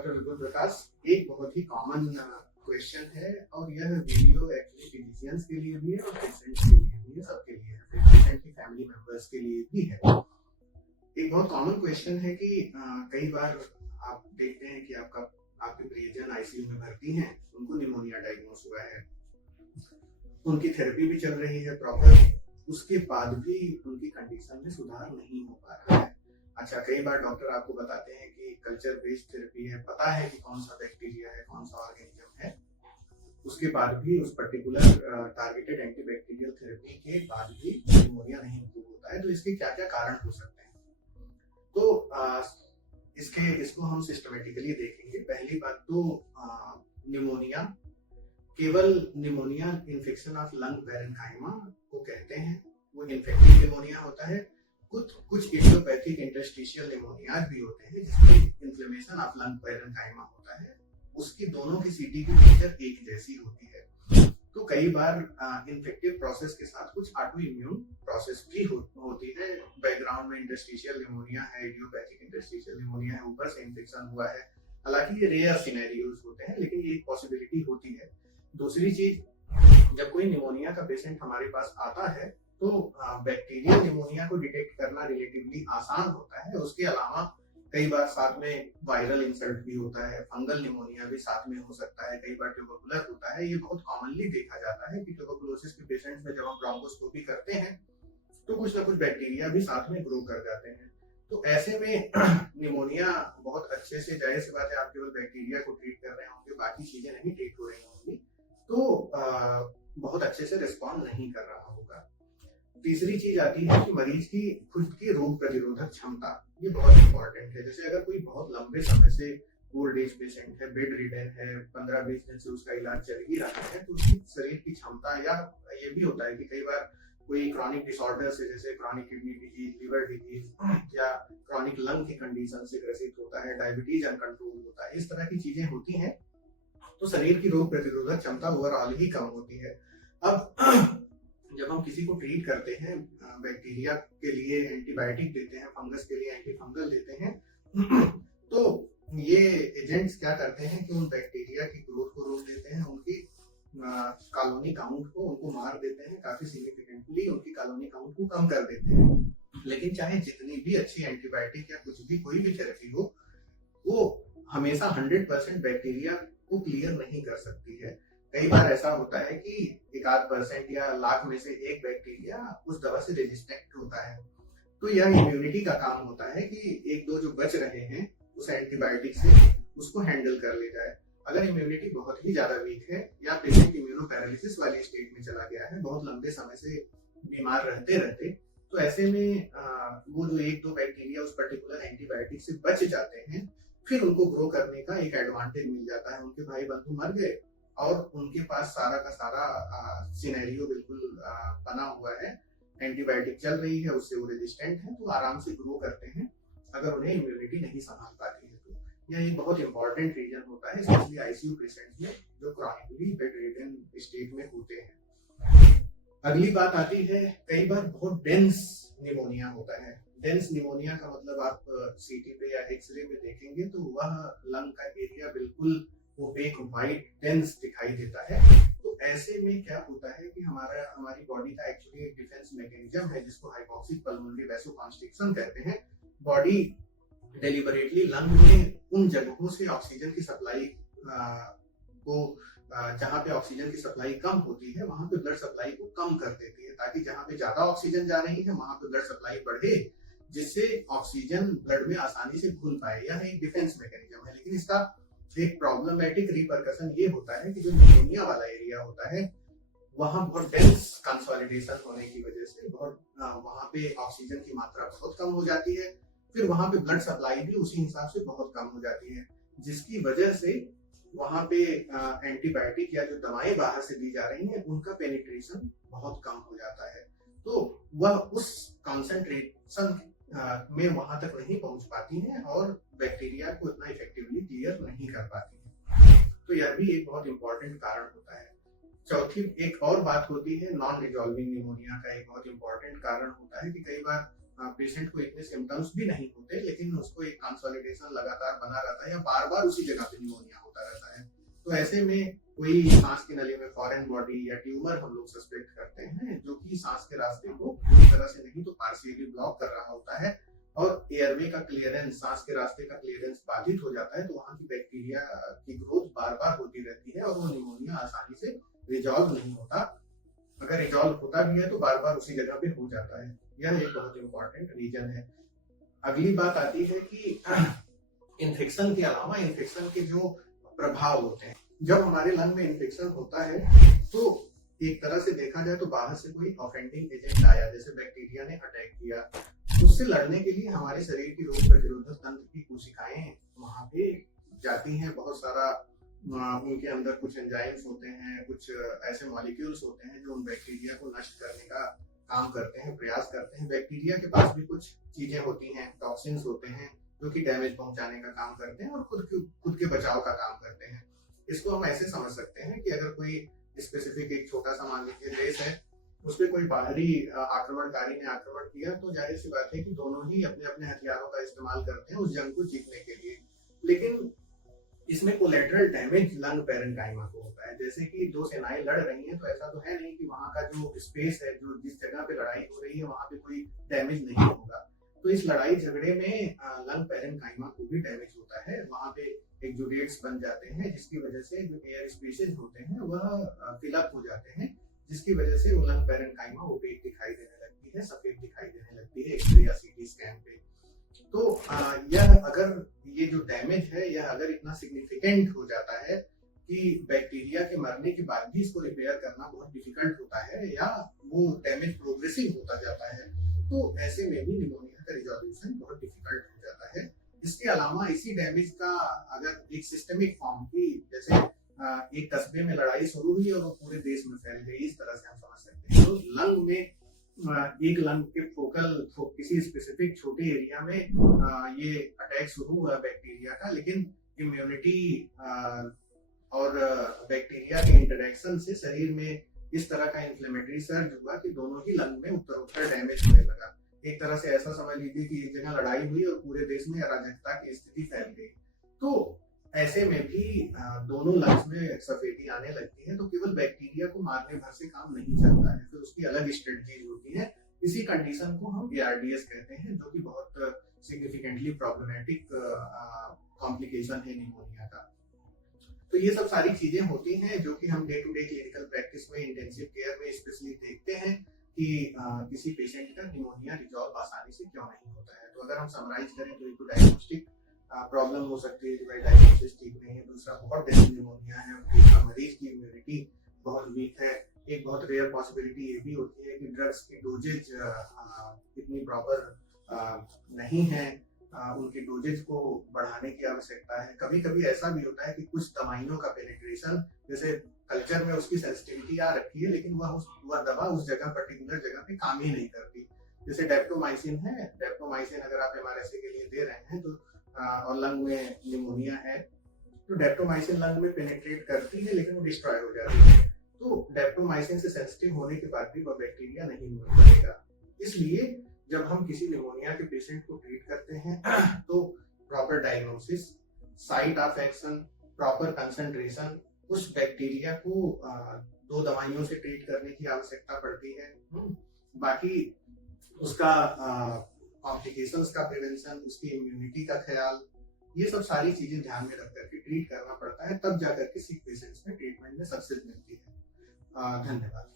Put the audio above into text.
Doctor विपुल प्रकाश। एक बहुत ही common question है और यह वीडियो एक्चुअली फिजिशियंस के लिए भी है और पेशेंट्स के लिए भी है, सबके लिए है, पेशेंट की फैमिली मेंबर्स के लिए भी है। एक बहुत कॉमन क्वेश्चन है कि कई बार आप देखते हैं कि आपके प्रियजन आईसीयू में भर्ती हैं, उनको निमोनिया डायग्नोस हुआ है, उनकी थेरेपी भी चल रही है प्रॉपर, उसके बाद भी उनकी कंडीशन में सुधार नहीं हो पा रहा है। अच्छा, कई बार डॉक्टर आपको बताते हैं कि कल्चर बेस्ड थेरेपी है, पता है कि कौन सा बैक्टीरिया है, कौन सा ऑर्गेनिज्म है, उसके बाद भी उस पर्टिकुलर टारगेटेड एंटीबैक्टीरियल थेरेपी के बाद भी निमोनिया नहीं इम्प्रूव होता है। तो इसके क्या क्या कारण हो सकते हैं, तो इसको हम सिस्टमेटिकली देखेंगे। पहली बात तो निमोनिया, केवल pneumonia infection of lung parenchyma को कहते हैं, वो इन्फेक्टिव निमोनिया होता है। कुछ इडियोपैथिक इंटरस्टिशियल निमोनिया भी होते हैं जिसमें इन्फ्लेमेशन ऑफ लंग पैरेन्काइमा होता है, उसकी दोनों की सीटी की नेचर एक जैसी होती है। तो कई बार इन्फेक्टिव प्रोसेस के साथ कुछ ऑटो इम्यून प्रोसेस भी होती है। बैकग्राउंड में इंटरस्टिशियल निमोनिया है, इडियोपैथिक इंटरस्टिशियल निमोनिया है, ऊपर से इन्फेक्शन हुआ है। हालांकि ये रेयर सिनेरियोज होते हैं, लेकिन ये एक पॉसिबिलिटी होती है। दूसरी चीज, जब कोई निमोनिया का पेशेंट हमारे पास आता है तो बैक्टीरियल निमोनिया को डिटेक्ट करना रिलेटिवली आसान होता है। उसके अलावा कई बार साथ में वायरल इंसल्ट भी होता है, फंगल निमोनिया भी साथ में हो सकता है, कई बार ट्यूबरकुलर होता है। ये बहुत कॉमनली देखा जाता है कि ट्यूबरकुलोसिस के पेशेंट्स में जब हम ब्रोंकोस्कोपी करते हैं तो कुछ ना कुछ बैक्टीरिया भी साथ में ग्रो कर जाते हैं। तो ऐसे में निमोनिया बहुत अच्छे से, जाहिर सी बात है, आप केवल बैक्टीरिया को ट्रीट कर रहे होंगे, बाकी चीजें नहीं ट्रीट हो रही होंगी, तो बहुत अच्छे से रिस्पॉन्ड नहीं कर रहा होगा। तीसरी चीज आती है कि मरीज की खुद की रोग प्रतिरोधक क्षमता, ये बहुत इंपॉर्टेंट है। जैसे अगर कोई बहुत लंबे समय से ओल्ड एज पेशेंट है, बेड रिडन है, 15-20 दिन से उसका इलाज चल ही रहा है, तो उसकी शरीर की क्षमता, या ये भी होता है कि कई बार कोई क्रॉनिक डिसऑर्डर से, जैसे chronic kidney disease, liver disease या क्रॉनिक लंग की कंडीशन से ग्रसित होता है, डायबिटीज अनकंट्रोल होता है, इस तरह की चीजें होती हैं, तो शरीर की रोग प्रतिरोधक क्षमता ओवरऑल ही कम होती है। अब जब हम किसी को ट्रीट करते हैं, बैक्टीरिया के लिए एंटीबायोटिक देते हैं, फंगस के लिए एंटी फंगल देते हैं, तो ये एजेंट्स क्या करते हैं कि उन बैक्टीरिया की ग्रोथ को रोक देते हैं, उनकी कॉलोनी काउंट को, उनको मार देते हैं, काफी सिग्निफिकेंटली उनकी कॉलोनी काउंट को कम कर देते हैं। लेकिन चाहे जितनी भी अच्छी एंटीबायोटिक या कुछ भी, कोई भी थेरेपी हो, वो हमेशा 100% बैक्टीरिया को क्लियर नहीं कर सकती है। कई बार ऐसा होता है कि 1-8% या लाख में से एक बैक्टीरिया उस दवा से रेजिस्टेंट होता है। तो यह इम्यूनिटी का काम होता है कि एक दो जो बच रहे हैं उस एंटीबायोटिक से, उसको हैंडल कर ले जाए। अगर इम्यूनिटी बहुत ही ज्यादा वीक है या पेशेंट इम्यूनोपैरालिसिस वाली स्टेट में चला गया है, बहुत लंबे समय से बीमार रहते रहते, तो ऐसे में वो जो एक दो बैक्टीरिया उस पर्टिकुलर एंटीबायोटिक से बच जाते हैं, फिर उनको ग्रो करने का एक एडवांटेज मिल जाता है। उनके भाई बंधु मर गए और उनके पास सारा का सारा सिनेरियो बिल्कुल बना हुआ है, एंटीबायोटिक चल रही है, उससे वो रेजिस्टेंट है, तो आराम से ग्रो करते हैं अगर उन्हें इम्यूनिटी नहीं संभाल पाती है। तो यह एक बहुत इंपॉर्टेंट रीजन होता है, स्पेशली आईसीयू पेशेंट्स में जो क्रॉनिकली बेड रिडन स्टेट में होते हैं। अगली बात आती है, कई बार बहुत डेंस निमोनिया होता है। डेंस निमोनिया का मतलब आप सीटी पे या एक्सरे पे देखेंगे तो वह लंग का एरिया बिल्कुल ओपेक, वाइट, डेंस दिखाई देता है। तो ऐसे में क्या होता है कि हमारी बॉडी का एक्चुअली एक डिफेंस मैकेनिज्म है जिसको हाइपोक्सिक पल्मोनरी वैसोकॉन्स्ट्रिक्शन कहते हैं। बॉडी डेलिबरेटली लंग में उन जगहों से ऑक्सीजन की सप्लाई को, जहाँ पे ऑक्सीजन की सप्लाई कम होती है, वहां पे ब्लड सप्लाई को कम कर देती है, ताकि जहाँ पे ज्यादा ऑक्सीजन जा रही है वहां पे ब्लड सप्लाई बढ़े, जिससे ऑक्सीजन ब्लड में आसानी से घुल पाए। यह एक डिफेंस मैकेनिज्म है। लेकिन इसका एक प्रॉब्लमेटिक रिपरकशन ये होता है कि जो निमोनिया वाला एरिया होता है, वहां बहुत डेंस कंसोलिडेशन होने की वजह से वहां पे ऑक्सीजन की मात्रा बहुत कम हो जाती है, फिर वहां पे ब्लड सप्लाई भी उसी हिसाब से बहुत कम हो जाती है, जिसकी वजह से वहां पे एंटीबायोटिक या जो दवाएं बाहर से दी जा रही हैं उनका पेनिट्रेशन बहुत कम हो जाता है। तो वह उस कॉन्सेंट्रेशन में वहां तक नहीं पहुंच पाती हैं और बैक्टीरिया को इतना इफेक्टिवली क्लियर नहीं कर पाती हैं। तो यह भी एक बहुत इंपॉर्टेंट कारण होता है। चौथी एक और बात होती है, नॉन रिजॉल्विंग निमोनिया का एक बहुत इंपॉर्टेंट कारण होता है कि कई बार पेशेंट को इतने सिम्टम्स भी नहीं होते, लेकिन उसको एक कंसोलिडेशन लगातार बना रहता है या बार बार उसी जगह पे निमोनिया होता रहता है। तो ऐसे में कोई सांस की नली में फॉरेन बॉडी या ट्यूमर हम लोग सस्पेक्ट करते हैं, जो कि सांस के रास्ते को पूरी तरह से नहीं तो पार्शियली ब्लॉक कर रहा होता है और एयरवे का क्लियरेंस, सांस के रास्ते का क्लियरेंस बाधित हो जाता है, तो वहां की बैक्टीरिया की ग्रोथ बार बार होती रहती है और वो निमोनिया आसानी से रिजॉल्व नहीं होता। अगर रिजॉल्व होता भी है तो बार बार उसी जगह पे हो जाता है। यह एक बहुत इंपॉर्टेंट रीजन है। अगली बात आती है कि इन्फेक्शन के अलावा इन्फेक्शन के जो प्रभाव होते हैं, जब हमारे लंग में इन्फेक्शन होता है तो एक तरह से देखा जाए तो बाहर से कोई ऑफेंडिंग एजेंट आया, जैसे बैक्टीरिया ने अटैक किया, उससे लड़ने के लिए हमारे शरीर की रोग प्रतिरोधक तंत्र की कोशिकाएं वहां पे जाती हैं। बहुत सारा उनके अंदर कुछ एंजाइम्स होते हैं, कुछ ऐसे मॉलिक्यूल्स होते हैं जो उन बैक्टीरिया को नष्ट करने का काम करते हैं, प्रयास करते हैं। बैक्टीरिया के पास भी कुछ चीजें होती हैं, टॉक्सिन्स होते हैं जो कि डैमेज पहुंचाने का काम करते हैं और खुद के बचाव का काम करते हैं। इसको हम ऐसे समझ सकते हैं कि अगर कोई स्पेसिफिक एक छोटा सा मान लीजिए देश है, उस पर कोई बाहरी आक्रमणकारी ने आक्रमण किया, तो जाहिर सी बात है कि दोनों ही अपने अपने हथियारों का इस्तेमाल करते हैं उस जंग को जीतने के लिए। लेकिन इसमें कोलेटरल डैमेज लंग पैरेन्काइमा को होता है। जैसे कि दो सेनाएं लड़ रही हैं तो ऐसा तो है नहीं कि वहां का जो स्पेस है, जो जिस जगह पे लड़ाई हो रही है वहां पे कोई डैमेज नहीं होगा। तो इस लड़ाई झगड़े में लंग पैरेन्काइमा को भी डैमेज होता है। वहां पे एक्जुडेट्स बन जाते हैं, जिसकी वजह से जो एयर स्पेसेस होते हैं वह फिलअप हो जाते हैं, जिसकी वजह से वो लंग पैरेन्काइमा ओपेक दिखाई देने लगती है, सफेद दिखाई देने लगती है एक्सरे या सीटी स्कैन पे। तो यह अगर ये जो डैमेज है यह अगर इतना सिग्निफिकेंट हो जाता है कि बैक्टीरिया के मरने के बाद भी इसको रिपेयर करना बहुत डिफिकल्ट होता है या वो डैमेज प्रोग्रेसिव होता जाता है, तो ऐसे में भी निमोनिया का रिजोल्यूशन बहुत डिफिकल्ट हो जाता है। इसके अलावा इसी डैमेज का अगर एक सिस्टमिक फॉर्म की, जैसे एक कस्बे में लड़ाई शुरू हुई और वो पूरे देश में फैल गई, इस तरह से हम समझ सकते हैं। तो लंग में एक लंग के किसी स्पेसिफिक छोटे एरिया में ये अटैक शुरू हुआ बैक्टीरिया का, लेकिन इम्यूनिटी और बैक्टीरिया के इंटरेक्शन से शरीर में इस तरह का इन्फ्लेमेटरी सर्ज हुआ कि दोनों ही लंग में उत्तरोत्तर डैमेज होने लगा। एक तरह से ऐसा समझ लीजिए कि एक जगह लड़ाई हुई और पूरे देश में अराजकता की स्थिति फैल गई। तो ऐसे में भी दोनों लंग्स में सफेदी आने लगती है। तो केवल बैक्टीरिया को मारने भर से काम नहीं चलता है, फिर उसकी अलग स्ट्रेटजीज होती है। इसी कंडीशन को हम ARDS कहते हैं, जो कि बहुत सिग्निफिकेंटली प्रॉब्लमेटिक कॉम्प्लिकेशन है निमोनिया का। तो ये सब सारी चीजें होती हैं जो कि हम day to day clinical practice में, इंटेंसिव केयर में स्पेशली देखते हैं कि किसी पेशेंट का निमोनिया रिजॉल्व आसानी से क्यों नहीं होता है। तो अगर हम समराइज करें तो एक तो डायग्नोस्टिक प्रॉब्लम हो सकती है कि भाई डायग्नोसिस ठीक नहीं है, दूसरा बहुत डेडली निमोनिया है, तीसरा मरीज की इम्यूनिटी बहुत वीक है। एक बहुत रेयर पॉसिबिलिटी ये भी होती है कि ड्रग्स की डोजेज इतनी प्रॉपर नहीं है, उनकी डोजेज को बढ़ाने की आवश्यकता है। कभी कभी ऐसा भी होता है कि कुछ दवाइयों का पेनिट्रेशन, जैसे कल्चर में उसकी सेंसिटिविटी आ रखी है लेकिन वह दवा उस जगह पर्टिकुलर जगह पे काम ही नहीं करती। जैसे डेप्टोमाइसिन है, डेप्टोमाइसिन अगर आप MRSA के लिए दे रहे हैं तो और लंग में निमोनिया है तो डेप्टोमाइसिन लंग में पेनिट्रेट करती है लेकिन वो डिस्ट्रॉय हो जाती है। तो डेप्टोमाइसिन से सेंसिटिव होने के बाद भी वह बैक्टीरिया नहीं मरेगा। इसलिए जब हम किसी निमोनिया के पेशेंट को ट्रीट करते हैं तो proper diagnosis, site of action, proper concentration, उस बैक्टीरिया को 2 दवाइयों से ट्रीट करने की आवश्यकता पड़ती है। बाकी उसका कॉम्प्लिकेशंस का प्रिवेंशन, उसकी इम्यूनिटी का ख्याल, ये सब सारी चीजें ध्यान में रख करके ट्रीट करना पड़ता है, तब जाकर के सिक पेशेंट्स में ट्रीटमेंट में सक्सेस मिलती है। धन्यवाद।